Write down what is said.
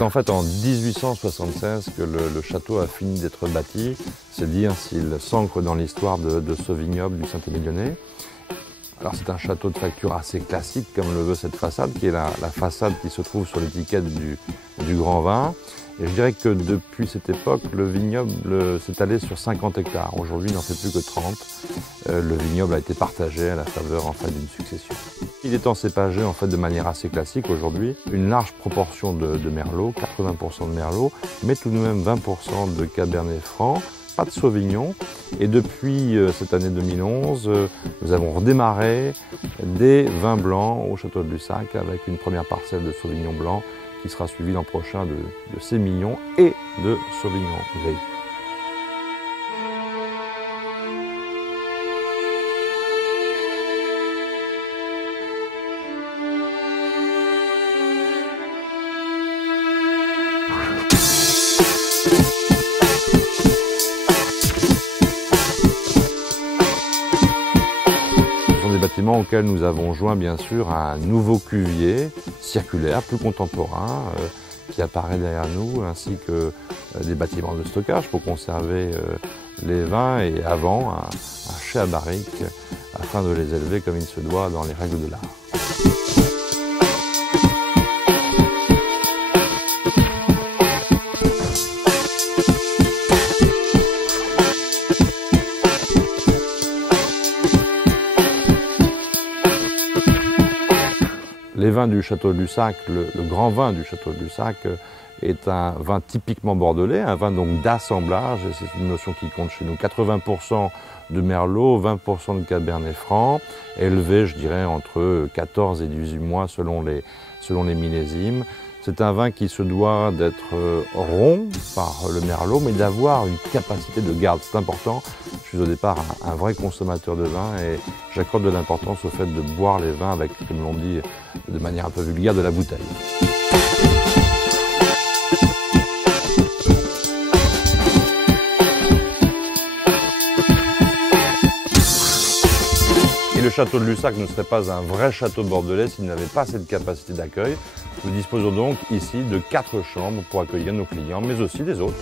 C'est en fait en 1876 que le château a fini d'être bâti. C'est dire s'il s'ancre dans l'histoire de ce vignoble du Saint-Émilionnais. Alors c'est un château de facture assez classique, comme le veut cette façade, qui est la façade qui se trouve sur l'étiquette du Grand Vin. Et je dirais que depuis cette époque, le vignoble s'est allé sur 50 hectares. Aujourd'hui, il n'en fait plus que 30. Le vignoble a été partagé à la faveur en fait, d'une succession. Il est encépagé en fait, de manière assez classique aujourd'hui. Une large proportion de merlot, 80% de merlot, mais tout de même 20% de cabernet franc. Pas de sauvignon. Et depuis cette année 2011, nous avons redémarré des vins blancs au château de Lussac avec une première parcelle de sauvignon blanc qui sera suivie l'an prochain de sémillon et de sauvignon gris. Bâtiment auquel nous avons joint bien sûr un nouveau cuvier circulaire, plus contemporain, qui apparaît derrière nous, ainsi que des bâtiments de stockage pour conserver les vins et avant un chai à barrique afin de les élever comme il se doit dans les règles de l'art. Les vins du château de Lussac, le grand vin du château de Lussac est un vin typiquement bordelais, un vin donc d'assemblage, et c'est une notion qui compte chez nous. 80% de merlot, 20% de cabernet franc, élevé je dirais entre 14 et 18 mois selon les millésimes. C'est un vin qui se doit d'être rond par le merlot, mais d'avoir une capacité de garde. C'est important. Je suis au départ un vrai consommateur de vin et j'accorde de l'importance au fait de boire les vins avec, comme l'on dit de manière un peu vulgaire, de la bouteille. Et le château de Lussac ne serait pas un vrai château bordelais s'il n'avait pas cette capacité d'accueil. Nous disposons donc ici de 4 chambres pour accueillir nos clients, mais aussi des autres.